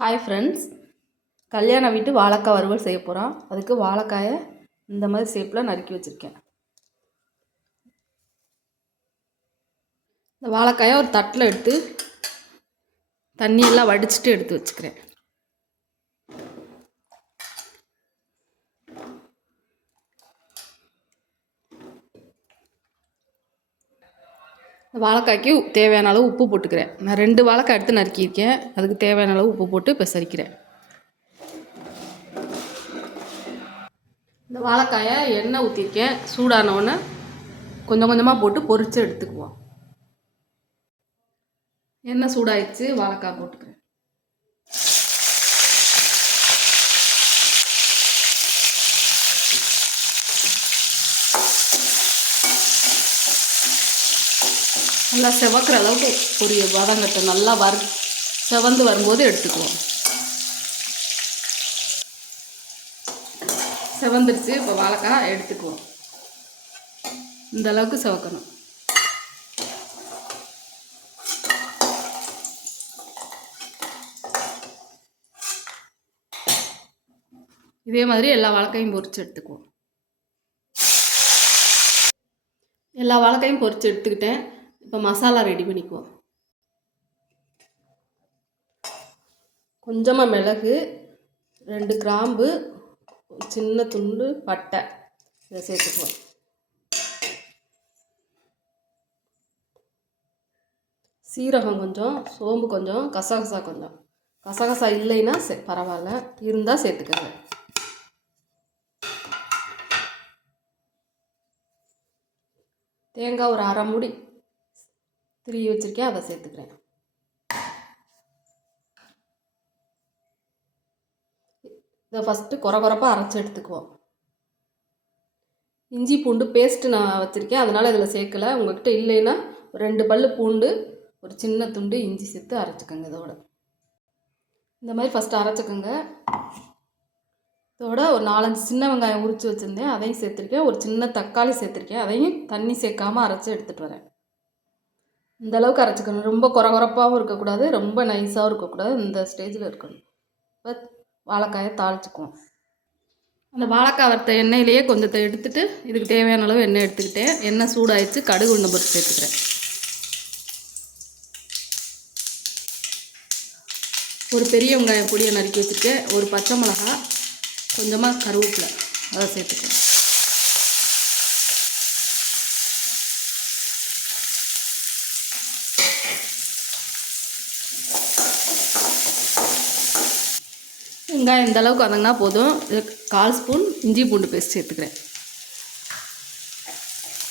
Hi friends கல்யாண வீட்டு வாழைக்காய் வறுவல் செய்ய போகிறோம் அதுக்கு வாழைக்காயை இந்த மாதிரி ஷேப்பில் நறுக்கி வச்சுருக்கேன். இந்த வாழைக்காயை ஒரு தட்டில் எடுத்து தண்ணியெல்லாம் வடிச்சிட்டு எடுத்து வச்சுக்கிறேன். இந்த வாழைக்காய்க்கு தேவையான அளவு உப்பு போட்டுக்கிறேன். நான் ரெண்டு வாழைக்காய் எடுத்து நறுக்கியிருக்கேன். அதுக்கு தேவையான அளவு உப்பு போட்டு பெசரிக்கிறேன். இந்த வாழைக்காயை எண்ணெய் ஊற்றிருக்கேன் சூடானவுடனே கொஞ்சம் கொஞ்சமாக போட்டு பொரித்து எடுத்துக்குவோம். எண்ணெய் சூடாயிடுச்சு வாழைக்காய் போட்டுக்கிறேன். நல்லா செவக்கிற அளவுக்கு ஒரு வதங்கட்டும். நல்லா வறு செவந்து வரும்போது எடுத்துக்குவோம். செவந்துருச்சு. இப்போ வாழைக்காய் எடுத்துக்குவோம். இந்த அளவுக்கு செவக்கணும். இதே மாதிரி எல்லா வாழைக்காயும் பொறிச்சு எடுத்துக்குவோம். எல்லா வாழைக்காயும் பொரிச்சு எடுத்துக்கிட்டேன். இப்போ மசாலா ரெடி பண்ணிக்குவோம். கொஞ்சமாக மிளகு ரெண்டு கிராம்பு சின்ன துண்டு பட்டை. இதை சேர்த்துக்குவோம். சீரகம் கொஞ்சம் சோம்பு கொஞ்சம் கசகசா கொஞ்சம். கசகசா இல்லைன்னா சே பரவாயில்ல. இருந்தால் சேர்த்துக்கங்க. தேங்காய் ஒரு அரை மூடி. திருவி வச்சுருக்கேன் அதை சேர்த்துக்கிறேன். இதை ஃபஸ்ட்டு குறை குறைப்பாக அரைச்சி எடுத்துக்குவோம். இஞ்சி பூண்டு பேஸ்ட்டு நான் வச்சுருக்கேன் அதனால் இதில் சேர்க்கலை. உங்கள்கிட்ட இல்லைன்னா ரெண்டு பல் பூண்டு ஒரு சின்ன துண்டு இஞ்சி சேர்த்து அரைச்சிக்கோங்க இதோட. இந்த மாதிரி ஃபஸ்ட்டு அரைச்சிக்கோங்க. இதோட ஒரு நாலஞ்சு சின்ன வெங்காயம் உரித்து வச்சுருந்தேன் அதையும் சேர்த்துருக்கேன். ஒரு சின்ன தக்காளி சேர்த்துருக்கேன் அதையும் தண்ணி சேர்க்காமல் அரைச்சி எடுத்துகிட்டு வரேன். இந்த அளவுக்கு அரைச்சிக்கணும். ரொம்ப குறகுறப்பாகவும் இருக்கக்கூடாது ரொம்ப நைஸாகவும் இருக்கக்கூடாது. இந்த ஸ்டேஜில் இருக்கணும். இப்போ வாழைக்காயை தாளிச்சுக்குவோம். அந்த வாழைக்காய் வறுத்த எண்ணெயிலேயே கொஞ்சத்தை எடுத்துகிட்டு இதுக்கு தேவையான அளவு எண்ணெய் எடுத்துக்கிட்டேன். எண்ணெய் சூடாயிடுச்சு. கடுகு உளுந்தம் பருப்பு சேர்த்துக்கிறேன். ஒரு பெரிய வெங்காயம் பொடியை நறுக்கி வச்சுருக்கேன். ஒரு பச்சை மிளகா கொஞ்சமாக கருவேப்பிலை. அதை சேர்த்துக்கிறேன். வெங்காயம் இந்த அளவுக்கு வதங்கினா போதும். இது கால் ஸ்பூன் இஞ்சி பூண்டு பேஸ்ட் சேர்த்துக்கிறேன்.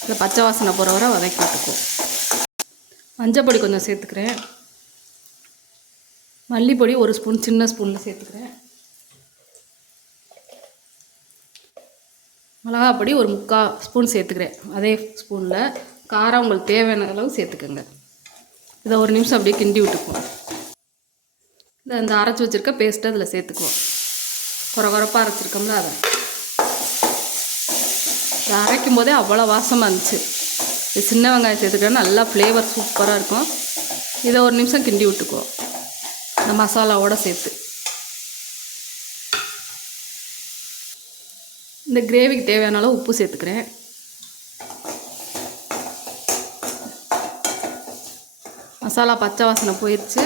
இந்த பச்சை வாசனை போகிற வரை வதக்கி விட்டுக்குவோம் மஞ்சப்பொடி கொஞ்சம் சேர்த்துக்கிறேன். மல்லிப்பொடி ஒரு ஸ்பூன் சின்ன ஸ்பூனில் சேர்த்துக்கிறேன். மிளகாப்பொடி ஒரு முக்கால் ஸ்பூன் சேர்த்துக்கிறேன். அதே ஸ்பூனில் காரம் உங்களுக்கு தேவையான அளவு சேர்த்துக்கோங்க. இதை ஒரு நிமிஷம் அப்படியே கிண்டி விட்டுக்குவோம் இந்த இந்த அரைச்சி வச்சுருக்க பேஸ்ட்டை அதில் சேர்த்துக்குவோம். குறை குறைப்பாக அரைச்சிருக்கோம்ல அதை. இதை அரைக்கும் போதே அவ்வளோ வாசமாக இருந்துச்சு. இது சின்ன வெங்காயம் சேர்த்துக்கிட்டா நல்லா ஃப்ளேவர் சூப்பராக இருக்கும். இதை ஒரு நிமிஷம் கிண்டி விட்டுக்குவோம். இந்த மசாலாவோடு சேர்த்து. இந்த கிரேவிக்கு தேவையான அளவு உப்பு சேர்த்துக்கிறேன். மசாலா பச்சை வாசனை போயிடுச்சு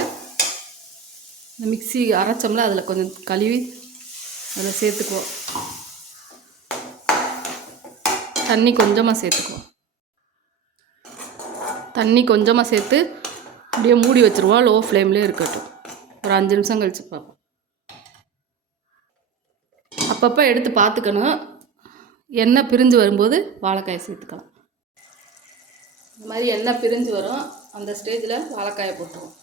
இந்த மிக்ஸி அரைச்சோம்ல அதில் கொஞ்சம் கழுவி அதில் சேர்த்துக்குவோம் தண்ணி கொஞ்சமாக சேர்த்துக்குவோம் தண்ணி கொஞ்சமாக சேர்த்து அப்படியே மூடி வச்சுருவோம் லோ ஃப்ளேம்லேயே இருக்கட்டும். ஒரு அஞ்சு நிமிஷம் கழிச்சு பார்ப்போம். அப்பப்போ எடுத்து பார்த்துக்கணும். எண்ணெய் பிரிஞ்சு வரும்போது வாழைக்காயை சேர்த்துக்கலாம். இந்த மாதிரி எண்ணெய் பிரிஞ்சு வரும். அந்த ஸ்டேஜில் வாழைக்காயை போட்டுருவோம்.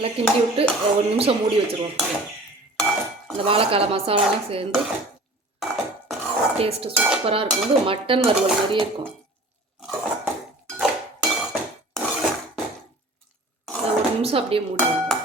நல்லா கிண்டி விட்டு ஒரு நிமிஷம் மூடி வச்சுருவோம். அந்த வாழைக்காய் மசாலாலாம் சேர்ந்து டேஸ்ட்டு சூப்பராக இருக்கும். வந்து மட்டன் வறுவல் மாதிரியே இருக்கும். ஒரு நிமிஷம் அப்படியே மூடி வைப்போம்